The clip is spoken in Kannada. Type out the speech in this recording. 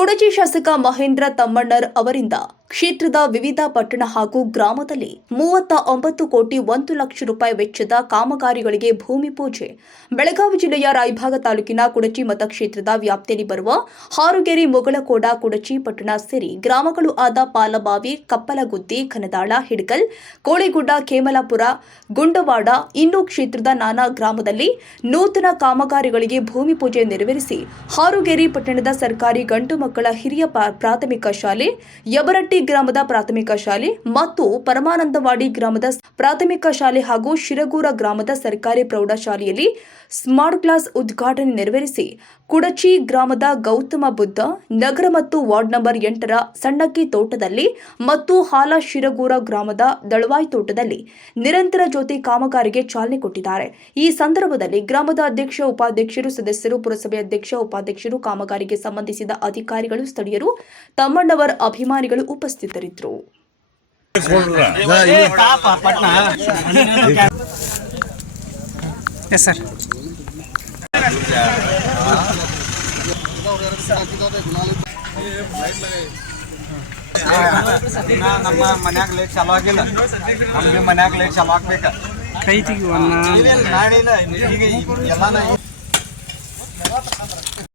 ಕುಡಚಿ ಶಾಸಕ ಮಹೇಂದ್ರ ತಮ್ಮಣ್ಣರ್ ಅವರಿಂದ ಕ್ಷೇತ್ರದ ವಿವಿಧ ಪಟ್ಟಣ ಹಾಗೂ ಗ್ರಾಮದಲ್ಲಿ ಮೂವತ್ತ ಒಂಬತ್ತು ಕೋಟಿ ಒಂದು ಲಕ್ಷ ರೂಪಾಯಿ ವೆಚ್ಚದ ಕಾಮಗಾರಿಗಳಿಗೆ ಭೂಮಿ ಪೂಜೆ. ಬೆಳಗಾವಿ ಜಿಲ್ಲೆಯ ರಾಯಭಾಗ ತಾಲೂಕಿನ ಕುಡಚಿ ಮತಕ್ಷೇತ್ರದ ವ್ಯಾಪ್ತಿಯಲ್ಲಿ ಬರುವ ಹಾರುಗೆರೆ ಮೊಗಳಕೋಡ ಕುಡಚಿ ಪಟ್ಟಣ ಸೇರಿ ಗ್ರಾಮಗಳು ಆದ ಪಾಲಬಾವಿ, ಕಪ್ಪಲಗುದ್ದಿ, ಕನದಾಳ ಹಿಡಕಲ್ ಕೋಳಿಗುಡ್ಡ, ಕೇಮಲಾಪುರ, ಗುಂಡವಾಡ ಇನ್ನೂ ಕ್ಷೇತ್ರದ ನಾನಾ ಗ್ರಾಮದಲ್ಲಿ ನೂತನ ಕಾಮಗಾರಿಗಳಿಗೆ ಭೂಮಿ ಪೂಜೆ ನೆರವೇರಿಸಿ ಹಾರುಗೆರೆ ಪಟ್ಟಣದ ಸರ್ಕಾರಿ ಗಂಡು ಮಕ್ಕಳ ಹಿರಿಯ ಪ್ರಾಥಮಿಕ ಶಾಲೆ, ಯಬರಟ್ಟಿ ಗ್ರಾಮದ ಪ್ರಾಥಮಿಕ ಶಾಲೆ ಮತ್ತು ಪರಮಾನಂದವಾಡಿ ಗ್ರಾಮದ ಪ್ರಾಥಮಿಕ ಶಾಲೆ ಹಾಗೂ ಶಿರಗೂರ ಗ್ರಾಮದ ಸರ್ಕಾರಿ ಪ್ರೌಢಶಾಲೆಯಲ್ಲಿ ಸ್ಮಾರ್ಟ್ ಕ್ಲಾಸ್ ಉದ್ಘಾಟನೆ ನೆರವೇರಿಸಿ ಕುಡಚಿ ಗ್ರಾಮದ ಗೌತಮ ಬುದ್ಧ, ನಗರ ಮತ್ತು ವಾರ್ಡ್ ನಂಬರ್ ಎಂಟರ ಸಣ್ಣಕ್ಕಿ ತೋಟದಲ್ಲಿ ಮತ್ತು ಹಾಲ ಶಿರಗೂರ ಗ್ರಾಮದ ದಳವಾಯಿ ತೋಟದಲ್ಲಿ ನಿರಂತರ ಜ್ಯೋತಿ ಕಾಮಗಾರಿಗೆ ಚಾಲನೆ ಕೊಟ್ಟಿದ್ದಾರೆ. ಈ ಸಂದರ್ಭದಲ್ಲಿ ಗ್ರಾಮದ ಅಧ್ಯಕ್ಷ, ಉಪಾಧ್ಯಕ್ಷರು, ಸದಸ್ಯರು, ಪುರಸಭೆ ಅಧ್ಯಕ್ಷ, ಉಪಾಧ್ಯಕ್ಷರು, ಕಾಮಗಾರಿಗೆ ಸಂಬಂಧಿಸಿದ ಅಧಿಕಾರಿಗಳು, ಸ್ಥಳೀಯರು, ತಮ್ಮಣ್ಣವರ ಅಭಿಮಾನಿಗಳು ಉಪಸ್ಥಿತರಿದ್ದರು ಎಸ್ ಸರ್ ಇನ್ನ ನಮ್ಮ ಮನ್ಯಾಗ ಲೇಟ್ ಚಾಲು ಆಗಿಲ್ಲ ನಮ್ಗೆ ಮನ್ಯಾಗ ಲೇಟ್ ಚಾಲು ಆಗ್ಬೇಕ ಕೈ ತೆಗಿವನ್ನ ನಾಡಿನ ಈಗ ಎಲ್ಲಾನ